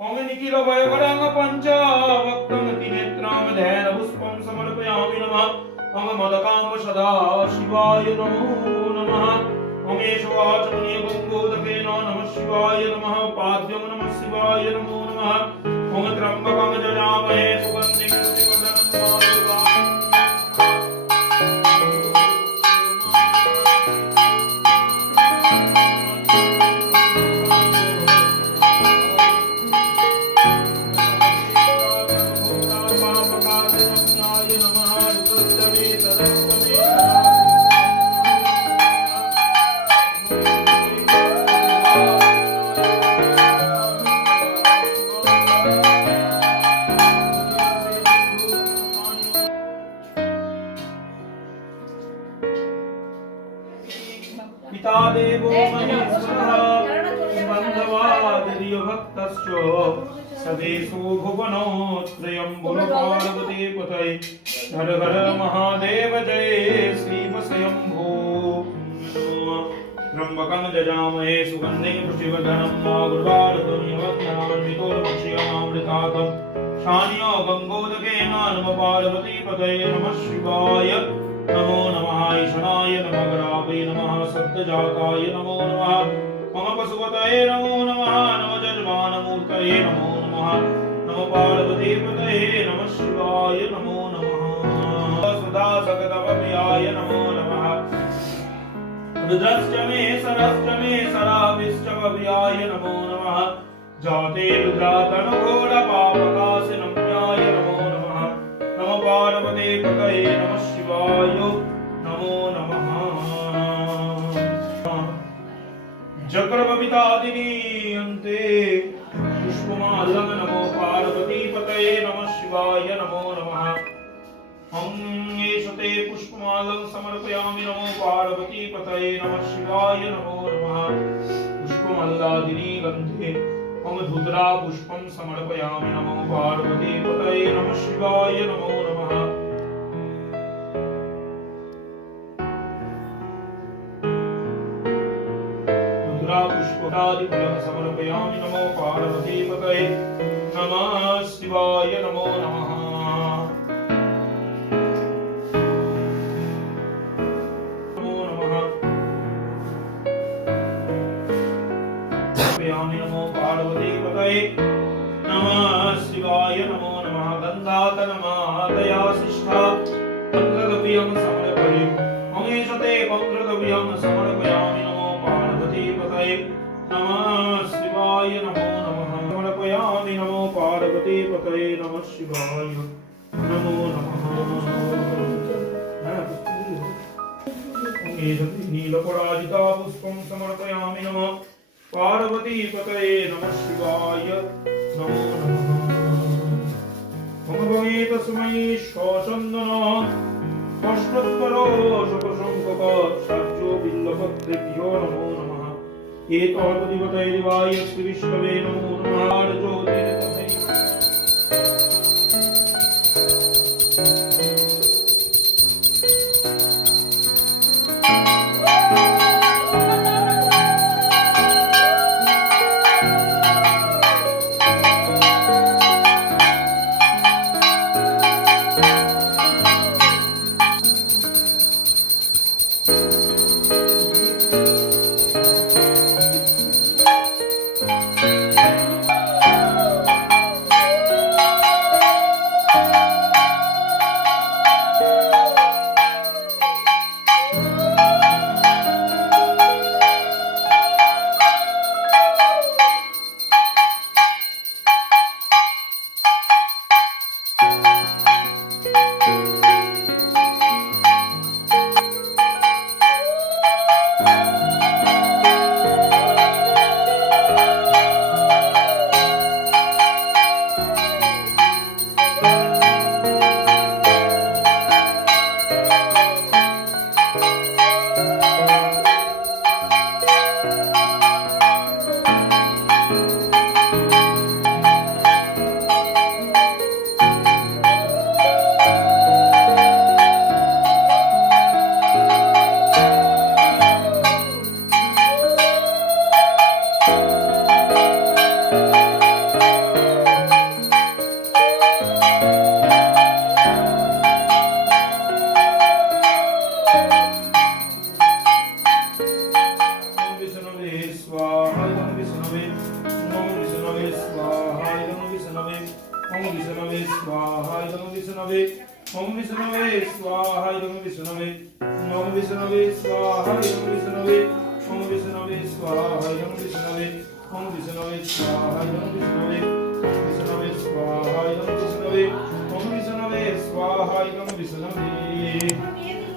ओम निखिल भयकरं पंचवक्त्रं त्रिनेत्रं ध्यानपुष्पं समर्पयामि नमः। ओम मदकांब सदा शिवाय नमो नमः। ओम एषवाच मुनिगंगोदकेन नमः शिवाय नमः। पाद्यं नमः शिवाय नमो नमः। ओम त्र्यंबकं जजामहे सुगन्धिं पुष्टिवर्धनं पिता देवो महेश्वरः बन्धवादिर्यभक्तश्च सदेशो भुवनो त्रयं बोलो पार्वती पतये हर हर महादेव जय श्री स्वयंभो त्र्यंबकं जजामहे सुगन्धिं पुष्टिवर्धनं गुरुवारुकमिवज्ञान्वितोर्मक्षयमामृतातं शान्यो गंगोदकेन नमः पार्वती पतये नमः शिवाय नमो नमः ईशानाय नमः गणापते नमः सत्यजाताय नमो नमः मम पशुपतये नमो नमः नमो जजमानमूर्तये नमो नमः नमो पार्वती पतये नमः शिवाय नमो नमः सुधा सकदप्रियाय नमो नमः रुद्रश्च मे सरश्च मे शराविश्च भव्याय नमो नमः जाते रुद्रातनुघोरपापकाशिनम्याय नमो नमः नमो पार्वती पतये नमः शिवाय नमो नमः जक्रमपितादिनी अन्ते पुष्पमालं नमो पार्वती पतये नमः शिवाय नमो नमः एषते पुष्पमालं समर्पयामि नमो पार्वती पतये नमः शिवाय नमो नमः पुष्पमल्लादिनी गन्धे धूतरा पुष्पं समर्पयामि नमो पार्वती पतये नमः शिवाय नमो नमः धूतरा पुष्पकादिफलं समर्पयामि नमो पार्वती पतये नमः शिवाय नमो नमः नमो पार्वती पतये नमः शिवाय नमो नमः गन्धातनमादया शिष्ठा पत्रद्रव्यं समर्पये महेशते पत्रद्रव्यं समर्पयामि नमो पार्वती पतये नमः शिवाय नमो नमः समर्पयामि नमो पार्वती पतये नमः शिवाय नमो नमः नीलपराजिता पुष्पं समर्पयामि नमः पार्वती पतये नमः शिवाय नमो नमः मम भवे तस्मै श्वचन्दनः कष्टोत्तरो शोकशङ्कः साक्षो बिल्लपत्रेभ्यो नमो नमः एतावदिवतये देवाय श्रीविष्णवे नमो नमः ज्योतिर्गमये ओम विष्णवे स्वाहा इदं विष्णवे ओम विष्णवे स्वाहा इदं विष्णवे ओम विष्णवे स्वाहा इदं विष्णवे ओम विष्णवे स्वाहा इदं विष्णवे विष्णवे स्वाहा इदं विष्णवे ओम विष्णवे स्वाहा इदं विष्णवे